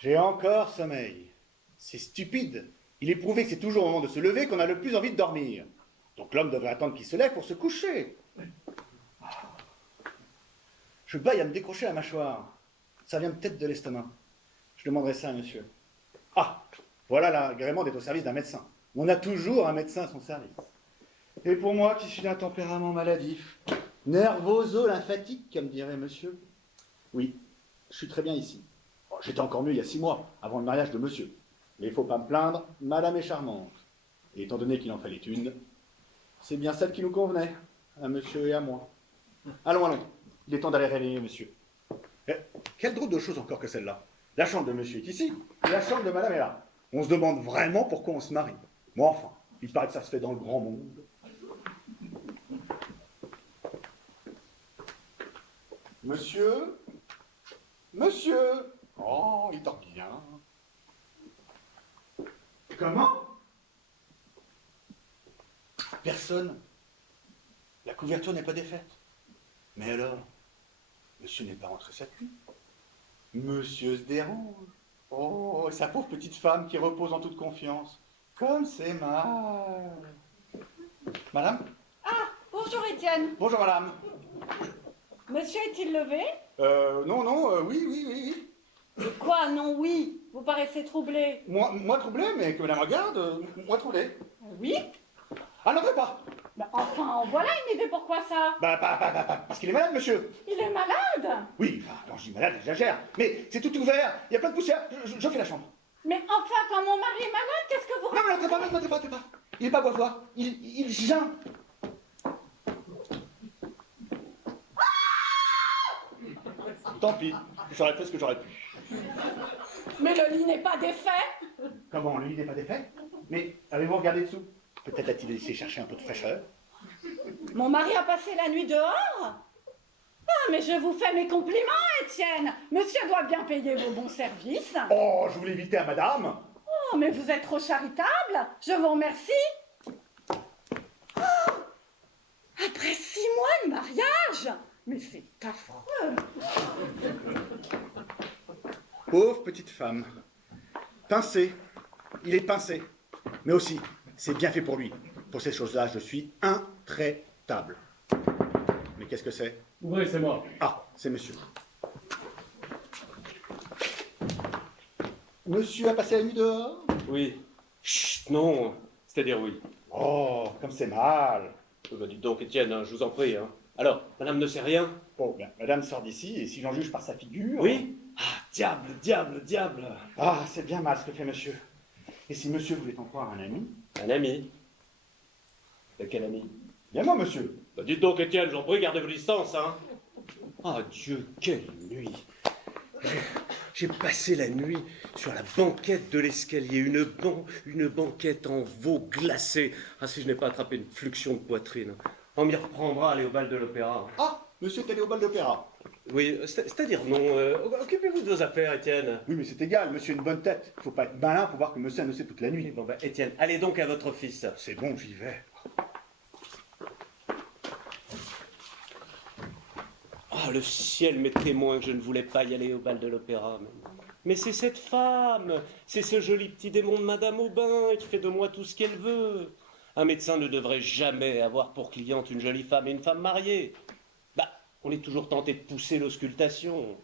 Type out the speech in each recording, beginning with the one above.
J'ai encore sommeil. C'est stupide. Il est prouvé que c'est toujours au moment de se lever qu'on a le plus envie de dormir. Donc l'homme devrait attendre qu'il se lève pour se coucher. Je baille à me décrocher la mâchoire. Ça vient peut-être de l'estomac. Je demanderai ça à monsieur. Ah, voilà l'agrément d'être au service d'un médecin. On a toujours un médecin à son service. Et pour moi, qui suis d'un tempérament maladif, nervoso-lymphatique, comme dirait monsieur, oui, je suis très bien ici. Oh, j'étais encore mieux il y a 6 mois, avant le mariage de monsieur. Mais il ne faut pas me plaindre, madame est charmante. Et étant donné qu'il en fallait une, c'est bien celle qui nous convenait, à monsieur et à moi. Allons, allons, il est temps d'aller réveiller monsieur. Quelle drôle de chose encore que celle-là. La chambre de monsieur est ici, et la chambre de madame est là. On se demande vraiment pourquoi on se marie. Moi, enfin, il paraît que ça se fait dans le grand monde. Monsieur? Monsieur? Oh, il dort bien. Comment? Personne. La couverture n'est pas défaite. Mais alors, monsieur n'est pas rentré cette nuit. Monsieur se dérange. Oh, sa pauvre petite femme qui repose en toute confiance. Comme c'est mal. Madame? Ah, bonjour Étienne. Bonjour madame. Monsieur est-il levé? Non, oui. Quoi, non, oui? Vous paraissez troublé. Moi troublé, mais que madame regarde, moi troublé. Oui? Ah, n'entrez pas. Bah, enfin, en voilà une idée pourquoi ça. Parce qu'il est malade, monsieur. Il est malade. Oui, enfin, quand je dis malade, j'exagère. Mais c'est tout ouvert, il y a plein de poussière. Je fais la chambre. Mais enfin, quand mon mari est malade, qu'est-ce que vous... Non, mais n'entrez pas. Il n'est pas boisoir, il geint. Tant pis, j'aurais fait ce que j'aurais pu. Mais le lit n'est pas défait. Comment, le lit n'est pas défait? Mais avez-vous regardé dessous? Peut-être a-t-il laissé chercher un peu de fraîcheur. Mon mari a passé la nuit dehors. Ah, mais je vous fais mes compliments, Étienne. Monsieur doit bien payer vos bons services. Oh, je voulais éviter à madame. Oh, mais vous êtes trop charitable. Je vous remercie. Oh, après 6 mois de mariage. Mais c'est affreux. Pauvre petite femme. Pincé. Il est pincé. Mais aussi, c'est bien fait pour lui. Pour ces choses-là, je suis intraitable. Mais qu'est-ce que c'est? Oui, c'est moi. Ah, c'est monsieur. Monsieur a passé la nuit dehors? Oui. Chut, non. C'est-à-dire oui. Oh, comme c'est mal. Bah, dites donc, Étienne, hein, je vous en prie. Hein. Alors, madame ne sait rien? Bon, bien, madame sort d'ici, et si j'en juge par sa figure... Oui? Ah, diable. Ah, c'est bien mal ce que fait monsieur. Et si monsieur voulait en croire un ami? Un ami? De quel ami? Bien moi, monsieur. Bah, dites donc, Étienne, j'en prie, gardez vos distances, hein. Ah, Dieu, quelle nuit! J'ai passé la nuit sur la banquette de l'escalier, une banquette en veau glacé. Ah, si je n'ai pas attrapé une fluxion de poitrine. On m'y reprendra à aller au bal de l'opéra. Ah, monsieur est allé au bal d'opéra. Oui, c'est-à-dire non. Occupez-vous de vos affaires, Étienne. Oui, mais c'est égal, monsieur a une bonne tête. Il faut pas être malin pour voir que monsieur a nocé toute la nuit. Bon, bah, Étienne, allez donc à votre office. C'est bon, j'y vais. Ah, le ciel m'est témoin que je ne voulais pas y aller au bal de l'opéra. Mais c'est cette femme, c'est ce joli petit démon de Madame Aubin qui fait de moi tout ce qu'elle veut. Un médecin ne devrait jamais avoir pour cliente une jolie femme et une femme mariée. Bah, on est toujours tenté de pousser l'auscultation,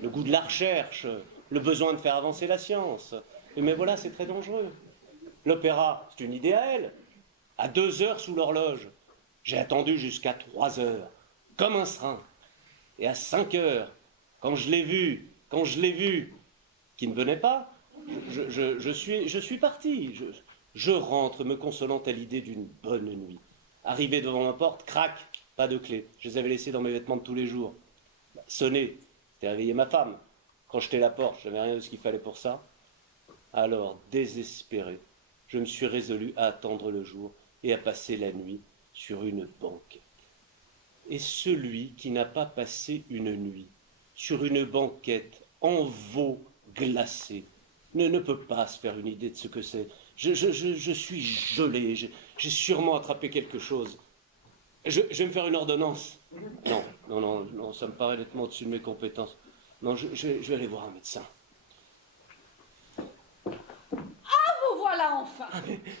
le goût de la recherche, le besoin de faire avancer la science. Mais voilà, c'est très dangereux. L'opéra, c'est une idée à elle. À 2 heures sous l'horloge. J'ai attendu jusqu'à 3 heures, comme un serin. Et à 5 heures, quand je l'ai vu, qui ne venait pas, je suis parti. Je rentre, me consolant à l'idée d'une bonne nuit. Arrivé devant ma porte, crac, pas de clé. Je les avais laissés dans mes vêtements de tous les jours. Sonner, c'était réveiller ma femme. Quand jetais la porte, je n'avais rien de ce qu'il fallait pour ça. Alors, désespéré, je me suis résolu à attendre le jour et à passer la nuit sur une banquette. Et celui qui n'a pas passé une nuit sur une banquette en veau glacé ne peut pas se faire une idée de ce que c'est. Je suis gelé, j'ai sûrement attrapé quelque chose. Je vais me faire une ordonnance. Non, ça me paraît nettement au-dessus de mes compétences. Non, je vais aller voir un médecin. Vous voilà enfin.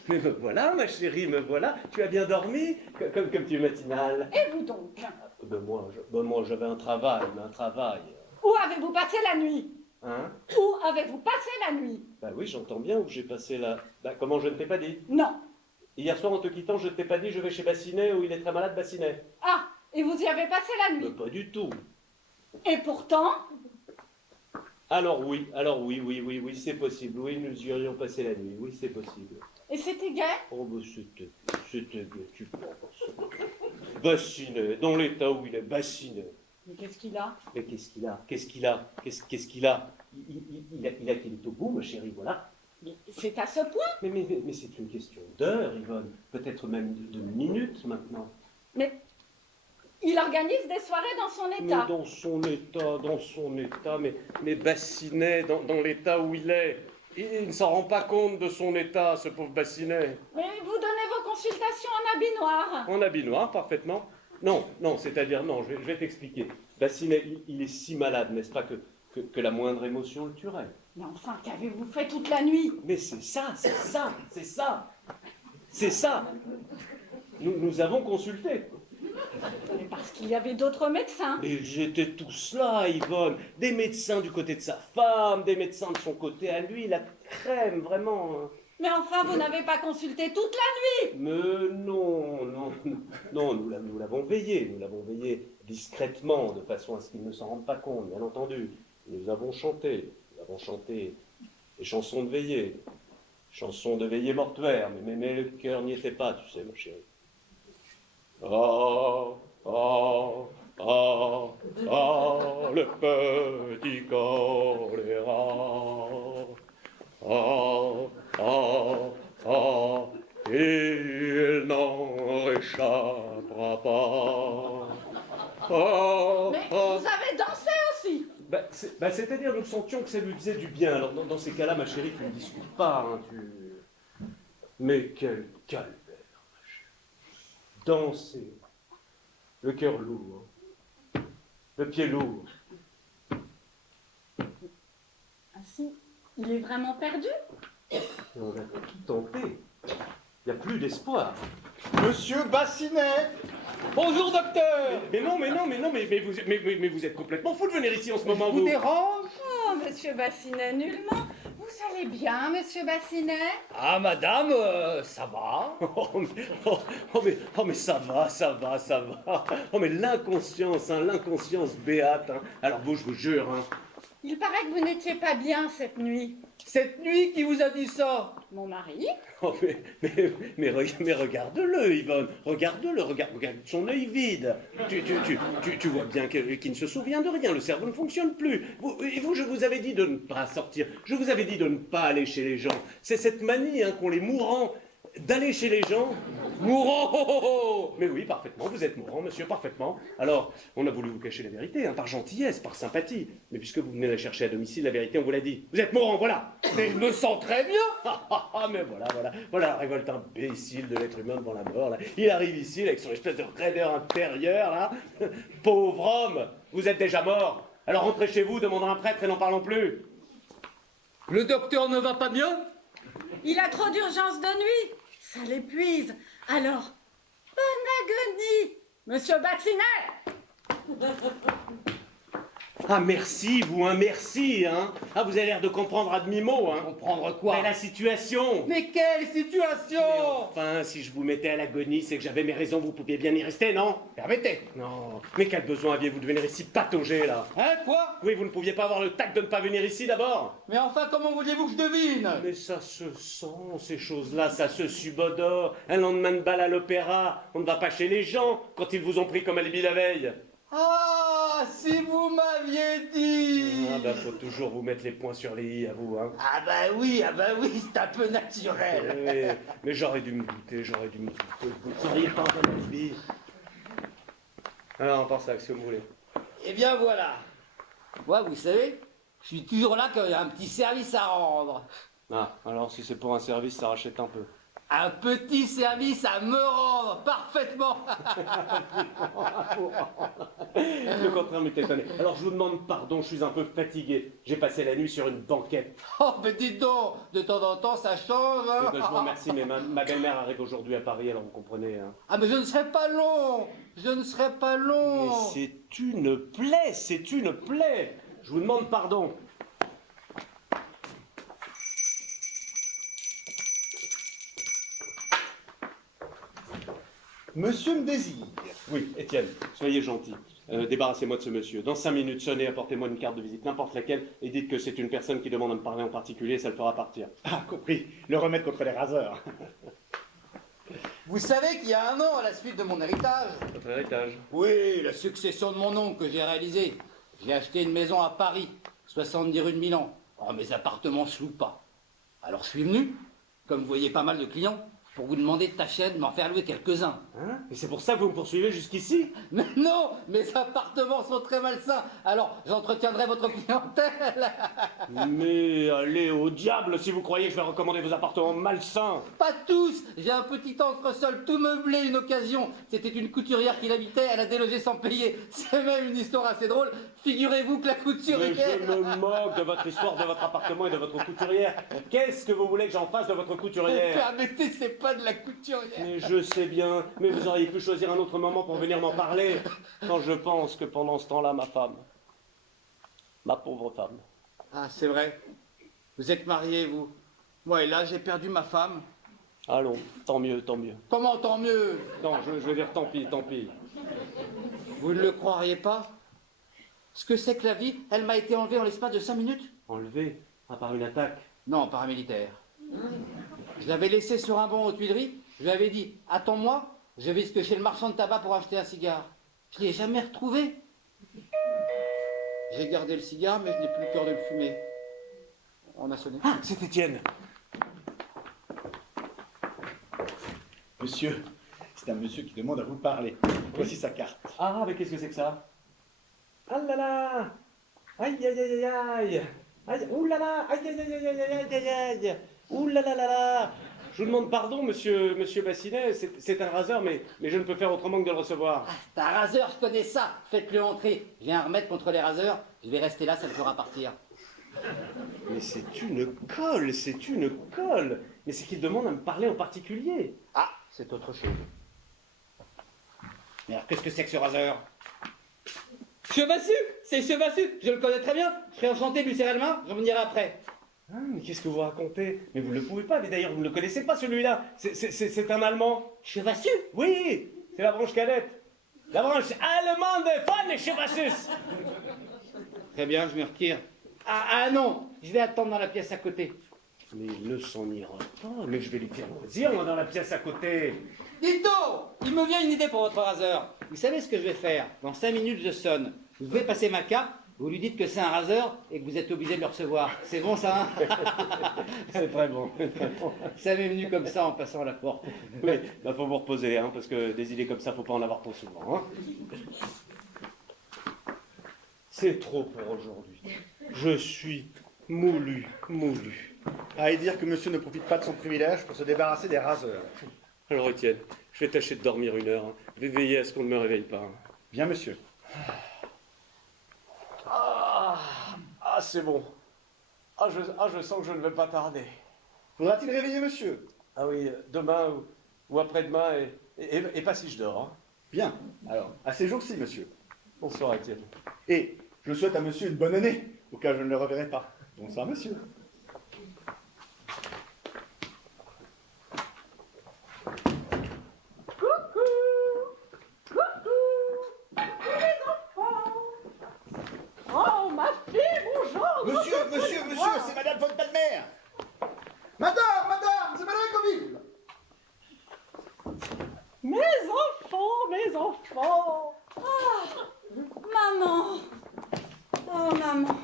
Mais me voilà, ma chérie, me voilà. Tu as bien dormi, comme tu es matinale. Et vous donc? Moi, j'avais un travail, mais un travail. Où avez-vous passé la nuit? Hein? Où avez-vous passé la nuit? Bah oui, j'entends bien où j'ai passé la... Bah, comment je ne t'ai pas dit? Non. Hier soir, en te quittant, je ne t'ai pas dit je vais chez Bassinet où il est très malade, Bassinet. Ah, et vous y avez passé la nuit? Pas du tout. Et pourtant? Alors oui, c'est possible. Oui, nous y aurions passé la nuit. Oui, c'est possible. Et c'était gai? Oh, bah c'était gai, tu penses. Bassinet, dans l'état où il est, Bassinet. Mais qu'est-ce qu'il a? Mais qu'est-ce qu'il a? Qu'est-ce qu'il a? Il a qu'il est au bout, ma chérie, voilà. Mais c'est à ce point? Mais c'est une question d'heure, Yvonne. Peut-être même de minutes maintenant. Mais il organise des soirées dans son Mais état. dans son état, mais Bassinet, dans l'état où il est. Il ne s'en rend pas compte de son état, ce pauvre Bassinet. Mais vous donnez vos consultations en habit noir. En habit noir, parfaitement. Non, c'est-à-dire, non, je vais t'expliquer. Bassinet, il est si malade, n'est-ce pas, que la moindre émotion le tuerait. Mais enfin, qu'avez-vous fait toute la nuit? Mais c'est ça. Nous avons consulté. Mais parce qu'il y avait d'autres médecins. Et j'étais tous là, Yvonne. Des médecins du côté de sa femme, des médecins de son côté à lui, la crème, vraiment. Mais enfin, vous n'avez pas consulté toute la nuit. Mais non, nous l'avons veillé discrètement, de façon à ce qu'il ne s'en rende pas compte, bien entendu. Nous avons chanté des chansons de veillée mortuaire, mais le cœur n'y était pas, tu sais, ma chérie. Le petit choléra. Il n'en réchappera pas. Mais vous avez dansé aussi. C'est-à-dire, nous sentions que ça lui faisait du bien. Alors, dans ces cas-là, ma chérie, tu ne discutes pas. Hein, Mais quel calvaire, ma chérie. Danser, le cœur lourd, le pied lourd. Ainsi, il est vraiment perdu? On a tout tenté. Il n'y a plus d'espoir. Monsieur Bassinet! Bonjour, docteur! Mais vous êtes complètement fou de venir ici en ce moment, vous dérange? Oh, monsieur Bassinet, nullement. Vous allez bien, monsieur Bassinet? Ah, madame, ça va? Mais ça va. Oh, mais l'inconscience, l'inconscience béate. Hein. Alors vous, je vous jure. Hein. Il paraît que vous n'étiez pas bien cette nuit. Cette nuit, qui vous a dit ça? Mon mari? Oh, mais regarde-le, Yvonne. Regarde-le, regarde son œil vide. Tu vois bien qu'il ne se souvient de rien. Le cerveau ne fonctionne plus. Je vous avais dit de ne pas sortir. Je vous avais dit de ne pas aller chez les gens. C'est cette manie qu'ont les mourants. d'aller chez les gens. Mourant! Mais oui, parfaitement, vous êtes mourant, monsieur, parfaitement. Alors, on a voulu vous cacher la vérité, hein, par gentillesse, par sympathie. Mais puisque vous venez la chercher à domicile, la vérité, on vous l'a dit. Vous êtes mourant, voilà! Mais je me sens très bien. Mais voilà la révolte imbécile de l'être humain devant la mort, là. Il arrive ici, là, avec son espèce de raideur intérieure, là. Pauvre homme, vous êtes déjà mort. Alors rentrez chez vous, demandez un prêtre et n'en parlons plus. Le docteur ne va pas bien? Il a trop d'urgence de nuit. Ça l'épuise. Alors, bonne agonie, monsieur Bassinet. Ah, merci, vous, hein, merci, hein. Ah, vous avez l'air de comprendre à demi-mot, hein. Comprendre quoi? Mais la situation. Mais quelle situation? Mais enfin, si je vous mettais à l'agonie, c'est que j'avais mes raisons, vous pouviez bien y rester, non? Permettez. Non. Mais quel besoin aviez-vous de venir ici patauger, là? Hein, quoi? Oui, vous ne pouviez pas avoir le tact de ne pas venir ici, d'abord? Mais enfin, comment vouliez-vous que je devine? Mais ça se sent, ces choses-là, ça se subodore. Un lendemain de bal à l'opéra, on ne va pas chez les gens quand ils vous ont pris comme alibi la veille. Ah, si vous m'aviez dit. Ah bah, faut toujours vous mettre les points sur les i à vous, hein. Ah bah oui, c'est un peu naturel. Oui, mais j'aurais dû me douter, Vous ne seriez pas en bonne vie. Alors, on pense à ce que vous voulez. Eh bien voilà. Moi, vous savez, je suis toujours là quand il y a un petit service à rendre. Ah, alors si c'est pour un service, ça rachète un peu. Un petit service à me rendre, parfaitement. Le contraire m'est étonné. Alors je vous demande pardon, je suis un peu fatigué. J'ai passé la nuit sur une banquette. Oh, mais dites donc, de temps en temps, ça change. Hein. Eh ben, je vous remercie, mais ma belle-mère arrive aujourd'hui à Paris, alors vous comprenez. Hein. Ah, mais je ne serai pas long. Je ne serai pas long. Mais c'est une plaie, c'est une plaie. Je vous demande pardon. Monsieur me désire. Oui, Étienne, soyez gentil. Débarrassez-moi de ce monsieur. Dans 5 minutes, sonnez, apportez-moi une carte de visite, n'importe laquelle, et dites que c'est une personne qui demande à me parler en particulier, ça le fera partir. Ah, compris. Le remède contre les raseurs. Vous savez qu'il y a 1 an, à la suite de mon héritage. Votre héritage. Oui, la succession de mon oncle que j'ai réalisée. J'ai acheté une maison à Paris, 70 rue de Milan. Oh, mes appartements se louent pas. Alors je suis venu, comme vous voyez pas mal de clients, pour vous demander de tâcher de m'en faire louer quelques-uns. Hein? Et c'est pour ça que vous me poursuivez jusqu'ici? Mais non, mes appartements sont très malsains, alors j'entretiendrai votre clientèle. Mais allez au diable si vous croyez que je vais recommander vos appartements malsains. Pas tous, j'ai un petit entresol tout meublé, une occasion. C'était une couturière qui l'habitait, elle a délogé sans payer. C'est même une histoire assez drôle. Figurez-vous que la Mais couturière... je me moque de votre histoire, de votre appartement et de votre couturière. Qu'est-ce que vous voulez que j'en fasse de votre couturière? Permettez, c'est pas de la couturière. Mais je sais bien, mais vous auriez pu choisir un autre moment pour venir m'en parler. Quand je pense que pendant ce temps-là, ma femme, ma pauvre femme. Ah, c'est vrai. Vous êtes marié, vous. Moi, et là, j'ai perdu ma femme. Allons, tant mieux, tant mieux. Comment tant mieux? Non, je veux dire tant pis, tant pis. Vous ne le croiriez pas? Ce que c'est que la vie, elle m'a été enlevée en l'espace de 5 minutes. Enlevé, à part une attaque. Non, paramilitaire. Je l'avais laissé sur un banc aux Tuileries. Je lui avais dit, attends-moi, je vais jusque chez le marchand de tabac pour acheter un cigare. Je ne l'ai jamais retrouvé. J'ai gardé le cigare, mais je n'ai plus peur de le fumer. On a sonné. Ah, c'est Étienne. Monsieur, c'est un monsieur qui demande à vous parler. Voici sa carte. Ah, mais qu'est-ce que c'est que ça? Ah là là! Aïe aïe aïe aïe aïe! Aïe, ouh là là! Aïe aïe aïe aïe aïe aïe aïe aïe! Ouh là là là là! Je vous demande pardon, monsieur Bassinet, c'est un raseur, mais je ne peux faire autrement que de le recevoir. Ah, c'est un raseur, je connais ça. Faites-le entrer. J'ai un remède contre les raseurs. Je vais rester là, ça le fera partir. Mais c'est une colle, c'est une colle! Mais c'est qu'il demande à me parler en particulier. Ah, c'est autre chose. Mais alors, qu'est-ce que c'est que ce raseur? Chevassu, c'est Chevassu, je le connais très bien. Je serai enchanté de lui serrer la main, je vous dirai après. Ah, mais qu'est-ce que vous racontez? Mais vous ne le pouvez pas, mais d'ailleurs vous ne le connaissez pas celui-là. C'est un Allemand. Chevassu? Oui, c'est la branche cadette. La branche allemande von Chevassus. Très bien, je me retire. Ah non, je vais attendre dans la pièce à côté. Mais il ne s'en ira pas, mais je vais lui faire loisir, moi, dans la pièce à côté. Dites donc, il me vient une idée pour votre raseur. Vous savez ce que je vais faire? Dans 5 minutes, je sonne. Vous pouvez passer ma carte, Vous lui dites que c'est un raseur et que vous êtes obligé de le recevoir. C'est bon ça, hein? C'est très bon. Ça m'est venu comme ça en passant à la porte. Oui, bah faut vous reposer, hein, parce que des idées comme ça, faut pas en avoir trop souvent. Hein. C'est trop pour aujourd'hui. Je suis moulu. À y dire que monsieur ne profite pas de son privilège pour se débarrasser des raseurs. Alors Étienne, je vais tâcher de dormir 1 heure. Hein. Je vais veiller à ce qu'on ne me réveille pas. Hein. Bien, monsieur. Ah, c'est bon. Je sens que je ne vais pas tarder. Faudra-t-il réveiller monsieur? Ah oui, demain ou après-demain, et pas si je dors. Hein. Bien. Alors, à ces jours-ci, monsieur. Bonsoir Étienne. Et je souhaite à monsieur une bonne année, au cas où je ne le reverrai pas. Bonsoir, monsieur. Oh, ma fille, bonjour. Monsieur, c'est Madame von Palmer. Madame, c'est Madame Coville. Mes enfants. Maman. Oh, maman.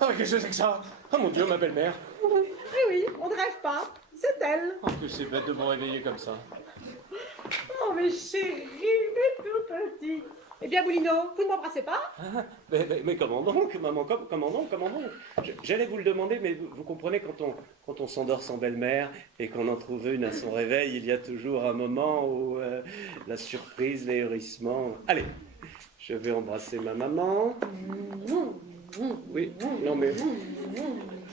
Ah, mais qu'est-ce que c'est que ça? Oh mon Dieu, ma belle-mère. Oui, on ne rêve pas. C'est elle. Oh, que c'est bête de me réveiller comme ça. Oh, mes chéris, mes tout petits. Eh bien, Boulino, vous ne m'embrassez pas? Mais comment donc, maman, comment donc? J'allais vous le demander, mais vous comprenez, quand on s'endort sans belle-mère et qu'on en trouve une à son réveil, il y a toujours un moment où la surprise, les hérissements... Allez, je vais embrasser ma maman. Oui, non mais...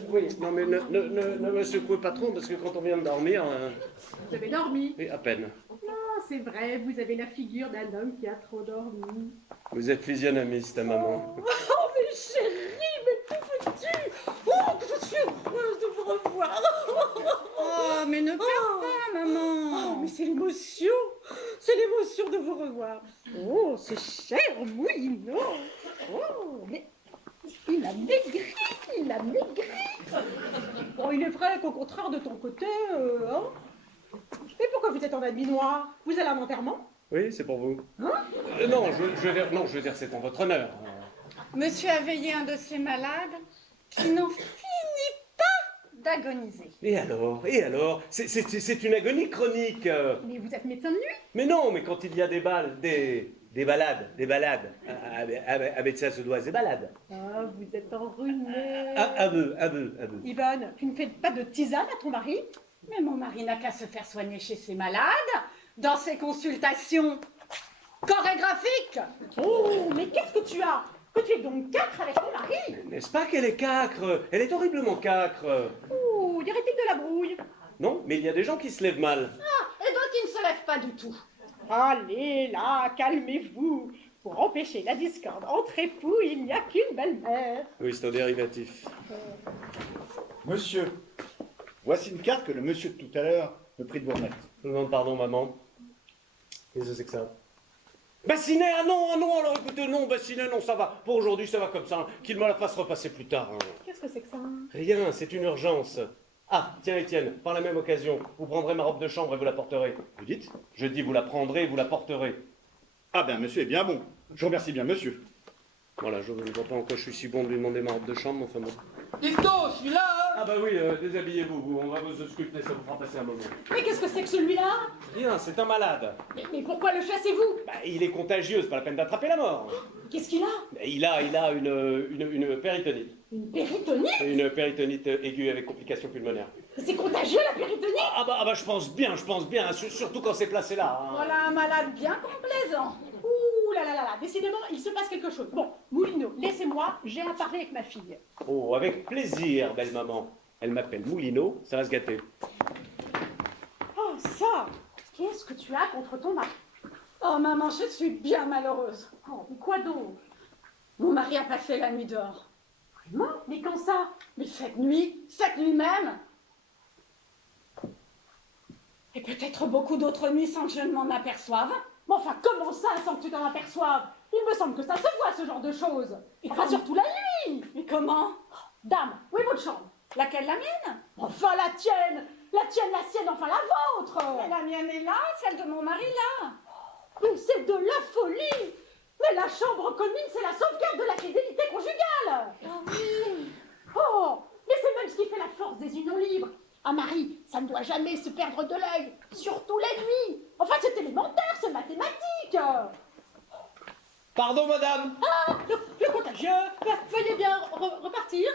Oui, non mais ne me secouez pas trop, parce que quand on vient de dormir... Vous avez dormi? Oui, à peine. Non, c'est vrai, vous avez la figure d'un homme qui a trop dormi. Vous êtes physionomiste, maman. Oh, mes chéris, mes tout petits. Oh, que je suis heureuse de vous revoir. Oh, mais ne pleure pas, maman. Oh, mais c'est l'émotion de vous revoir. Oh, ce cher Moulineau. Oh, mais il a maigri. Bon, il est vrai qu'au contraire de ton côté, hein. Et pourquoi vous êtes en habit noir? Vous allez à un enterrement? Oui, c'est pour vous. Hein? Non, je veux dire, c'est en votre honneur. Monsieur a veillé un de ces malades qui n'en finit pas d'agoniser. Et alors C'est une agonie chronique. Mais vous êtes médecin de nuit? Mais non, mais quand il y a des balades, avec ça se doit des balades. Ah, vous êtes enrhumé. Un peu. Yvonne, tu ne fais pas de tisane à ton mari? Mais mon mari n'a qu'à se faire soigner chez ses malades, dans ses consultations chorégraphiques. Oh, mais qu'est-ce que tu as? Que tu es donc cacre avec ton mari? N'est-ce pas qu'elle est cacre? Elle est horriblement cacre. Oh, dirait-il de la brouille? Non, mais il y a des gens qui se lèvent mal. Et donc il ne se lève pas du tout. Allez, là, calmez-vous. Pour empêcher la discorde entre époux, il n'y a qu'une belle-mère. Oui, c'est un dérivatif. Monsieur, voici une carte que le monsieur de tout à l'heure me prie de vous remettre. Je vous demande pardon, maman. Qu'est-ce que c'est que ça? Bassinet, ah non, alors écoutez, non, Bassinet, non, ça va. Pour aujourd'hui, ça va comme ça. Hein. Qu'il me la fasse repasser plus tard. Hein. Qu'est-ce que c'est que ça? Rien, c'est une urgence. Ah, tiens, Étienne, par la même occasion, vous prendrez ma robe de chambre et vous la porterez. Vous dites? Je dis, vous la prendrez et vous la porterez. Ah ben, monsieur est bien bon. Je remercie bien monsieur. Voilà, je ne vois pas en quoi je suis si bon de lui demander ma robe de chambre, enfin bon. Dicto, celui-là, hein? Ah bah oui, déshabillez-vous, on va vous ausculter, ça vous fera passer un moment. Mais qu'est-ce que c'est que celui-là? Rien, c'est un malade. Mais pourquoi le chassez-vous? Bah, il est contagieux, c'est pas la peine d'attraper la mort. Qu'est-ce qu'il a? Bah, il a une péritonite. Une péritonite? Une péritonite aiguë avec complications pulmonaires. C'est contagieux la péritonite? Ah bah je pense bien, surtout quand c'est placé là. Hein. Voilà un malade bien complaisant. Ouh là là là là, décidément, il se passe quelque chose. Bon, Moulineau, laissez-moi, j'ai à parler avec ma fille. Oh, avec plaisir, belle maman. Elle m'appelle Moulineau, ça va se gâter. Oh ça, qu'est-ce que tu as contre ton mari? Oh maman, je suis bien malheureuse. Oh, mais quoi donc? Mon mari a passé la nuit dehors. Vraiment? Mais quand ça? Mais cette nuit même. Et peut-être beaucoup d'autres nuits sans que je ne m'en aperçoive. Mais enfin, comment ça, sans que tu t'en aperçoives? Il me semble que ça se voit, ce genre de choses. Et enfin, surtout la nuit. Mais comment? Dame, où est votre chambre? Laquelle, la mienne? Enfin, la tienne, la sienne, enfin la vôtre. Mais la mienne est là, celle de mon mari là. Mais c'est de la folie. Mais la chambre commune, c'est la sauvegarde de la fidélité conjugale. Oh oui. Oh, mais c'est même ce qui fait la force des unions libres. Un mari, ça ne doit jamais se perdre de l'œil, surtout la nuit. Enfin, c'est élémentaire, c'est mathématique. Pardon, madame. Ah, le contagieux. Veuillez bien repartir.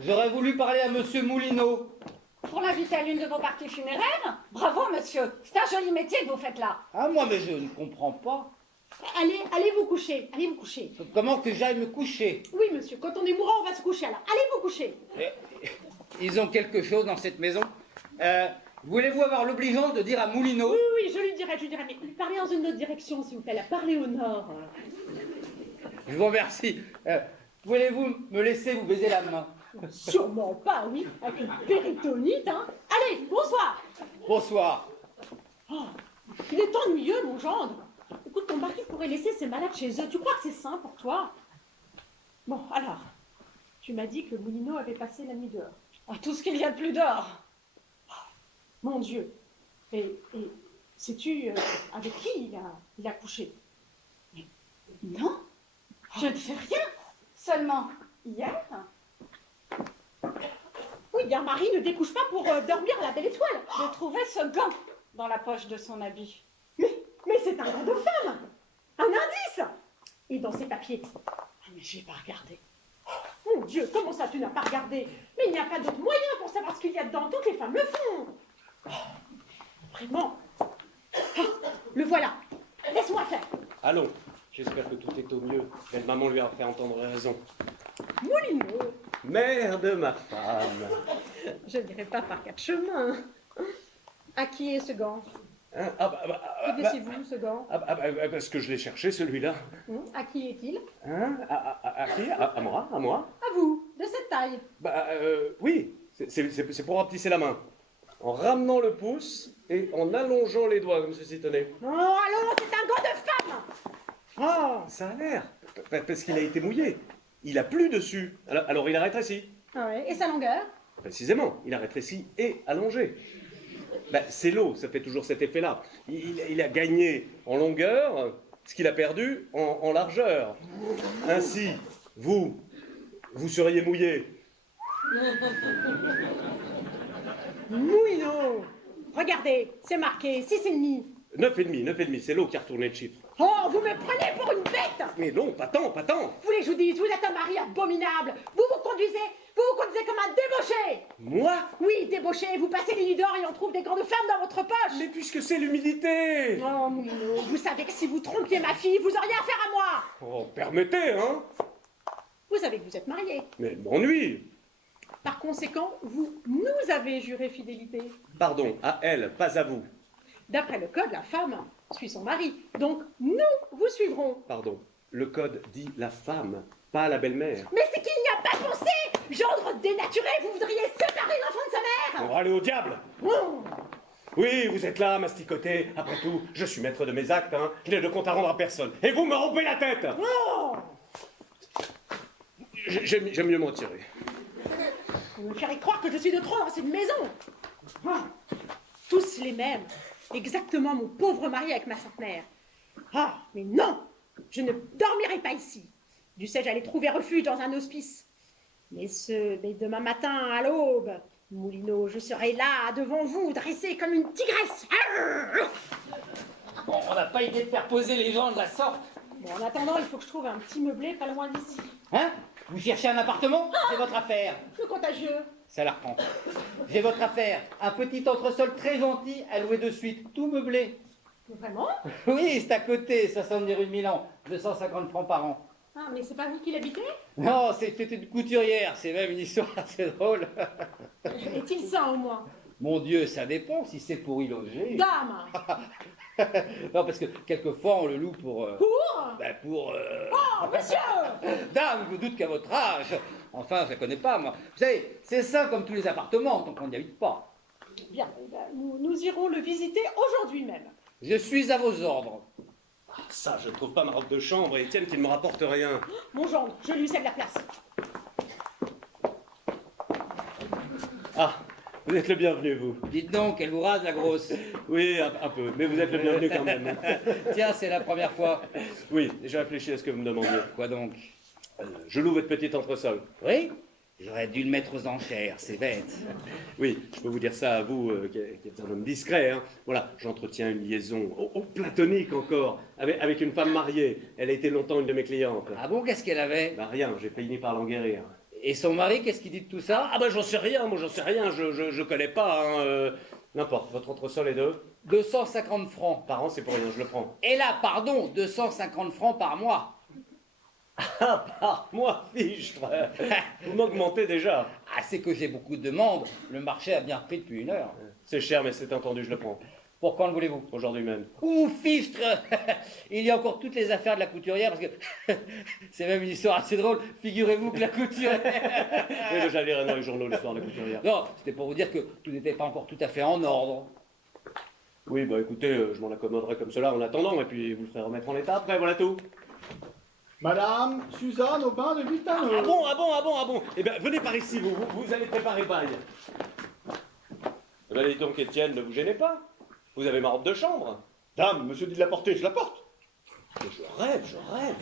J'aurais voulu parler à monsieur Moulineau. Pour l'inviter à l'une de vos parties funéraires? Bravo, monsieur. C'est un joli métier que vous faites là. Ah, moi, mais je ne comprends pas. Allez vous coucher, allez vous coucher. Comment que j'aille me coucher? Oui, monsieur, quand on est mourant, on va se coucher. Alors, allez vous coucher. Ils ont quelque chose dans cette maison. Voulez-vous avoir l'obligeance de dire à Moulineau? Oui, je lui dirai, mais lui parlez dans une autre direction, s'il vous plaît. Parlez au nord. Je vous remercie. Voulez-vous me laisser vous baiser la main? Sûrement pas, oui, avec une péritonite, hein. Allez, bonsoir. Bonsoir. Oh, il est ennuyeux, mon gendre. Écoute, ton mari pourrait laisser ses malades chez eux. Tu crois que c'est sain pour toi? Bon, alors, tu m'as dit que Moulineau avait passé la nuit dehors. Oh, tout ce qu'il y a de plus dehors. Mon Dieu. Et sais-tu avec qui il a couché? Non, je ne sais rien. Seulement, hier, Oui, bien, Marie ne découche pas pour dormir à la belle étoile. je trouvais ce gant dans la poche de son habit. Mais c'est un gant de femme. Un indice. Et dans ses papiers. Ah, mais j'ai pas regardé. Oh, mon Dieu, comment ça tu n'as pas regardé? Mais il n'y a pas d'autre moyen pour savoir ce qu'il y a dedans. Toutes les femmes le font. Oh, vraiment. Ah, le voilà. Laisse-moi faire. Allons, j'espère que tout est au mieux. Belle maman lui a fait entendre raison. Moulineau. Mère de ma femme. Je n'irai pas par quatre chemins. À qui est ce gant? Hein, Que laissez-vous, ce gant? parce que je l'ai cherché, celui-là. À qui est-il? Hein, à qui? À moi? À moi? À vous, de cette taille. Oui, c'est pour rapetisser la main. En ramenant le pouce et en allongeant les doigts, comme ceci, tenez. Oh, allons, c'est un gant de femme. Ah, ça a l'air. Parce qu'il a été mouillé. Il a plu dessus. Alors il a rétréci. Ah ouais. Et sa longueur? Précisément, il a rétréci et allongé. C'est l'eau, ça fait toujours cet effet-là. Il a gagné en longueur ce qu'il a perdu en largeur. Ainsi, vous seriez mouillé. Moulineau. Regardez, c'est marqué 6,5. 9,5, c'est l'eau qui a retourné le chiffre. Oh, vous me prenez pour une bête. Mais non, pas tant. Vous voulez que je vous dise, vous êtes un mari abominable. Vous vous conduisez comme un débauché. Moi? Oui, débauché, vous passez les nuits d'or et on trouve des gants de femme dans votre poche. Mais puisque c'est l'humidité. Oh, Moulineau, vous savez que si vous trompiez ma fille, vous auriez affaire à moi. Oh, permettez, hein. Vous savez que vous êtes marié. Mais elle m'ennuie. Par conséquent, vous nous avez juré fidélité. Pardon, à elle, pas à vous. D'après le code, la femme suit son mari. Donc, nous vous suivrons. Pardon, le code dit la femme, pas la belle-mère. Mais c'est qu'il n'y a pas pensé. Gendre dénaturé, vous voudriez séparer l'enfant de sa mère. On va aller au diable. Oh. Oui, vous êtes là, masticoté. Après tout, je suis maître de mes actes, hein. Je n'ai de compte à rendre à personne. Et vous me rompez la tête. Oh. J'aime mieux m'en tirer. Vous me ferez croire que je suis de trop dans cette maison. Oh. Tous les mêmes. Exactement mon pauvre mari avec ma centenaire. Ah, mais non. Je ne dormirai pas ici. Dussé-je aller trouver refuge dans un hospice. Mais demain matin, à l'aube, Moulineau, je serai là, devant vous, dressée comme une tigresse. Bon, on n'a pas idée de faire poser les gens de la sorte. Bon, en attendant, il faut que je trouve un petit meublé pas loin d'ici. Hein? Vous cherchez un appartement? C'est votre affaire. Le contagieux. Ça la reprend. J'ai votre affaire. Un petit entresol très gentil à louer de suite, tout meublé. Vraiment? Oui, c'est à côté, 70 rue de Milan, 250 francs par an. Ah, mais c'est pas vous qui l'habitez? Non, c'était une couturière, c'est même une histoire assez drôle. Est-il sain au moins? Mon Dieu, ça dépend si c'est pour y loger. Dame! Non, parce que quelquefois on le loue pour... Pour? Oh, monsieur! Dame, je doute qu'à votre âge. Enfin, je la connais pas, moi. Vous savez, c'est ça comme tous les appartements, tant qu'on n'y habite pas. Bien, nous irons le visiter aujourd'hui même. Je suis à vos ordres. Ça, je ne trouve pas ma robe de chambre et Étienne qui ne me rapporte rien. Mon gendre, je lui cède la place. Ah, vous êtes le bienvenu, vous. Dites donc, elle vous rase la grosse. Oui, un peu, mais vous êtes le bienvenu quand même. Tiens, c'est la première fois. Oui, j'ai réfléchi à ce que vous me demandiez. Quoi donc? Je loue votre petit entresol. Oui? J'aurais dû le mettre aux enchères, c'est bête. Oui, je peux vous dire ça à vous, qui êtes un homme discret. Hein. Voilà, j'entretiens une liaison, platonique encore, avec une femme mariée. Elle a été longtemps une de mes clientes. Ah bon, qu'est-ce qu'elle avait? Bah rien, j'ai fini par l'enguerrir. Et son mari, qu'est-ce qu'il dit de tout ça? Ah bah j'en sais rien, moi j'en sais rien, je connais pas. Hein, n'importe, votre entresol est de 250 francs. par an, c'est pour rien, je le prends. Et là, pardon, 250 francs par mois. Ah, par moi, fichtre. Vous m'augmentez déjà. Ah, c'est que j'ai beaucoup de demandes. Le marché a bien repris depuis une heure. C'est cher, mais c'est entendu, je le prends. Pour quand le voulez-vous? Aujourd'hui même. Ouh, fichtre. Il y a encore toutes les affaires de la couturière, parce que c'est même une histoire assez drôle. Figurez-vous que la couturière... Oui, mais j'allais lire dans les journaux l'histoire de la couturière. Non, c'était pour vous dire que tout n'était pas encore tout à fait en ordre. Oui, bah écoutez, je m'en accommoderai comme cela en attendant, et puis vous le ferez remettre en état après, voilà tout. Madame, Suzanne, au bain de Vitano. Ah bon. Eh bien, venez par ici, vous allez préparer bail. Eh bien, dites donc, Étienne, ne vous gênez pas. Vous avez ma robe de chambre. Dame, monsieur dit de la porter, je la porte. Mais je rêve.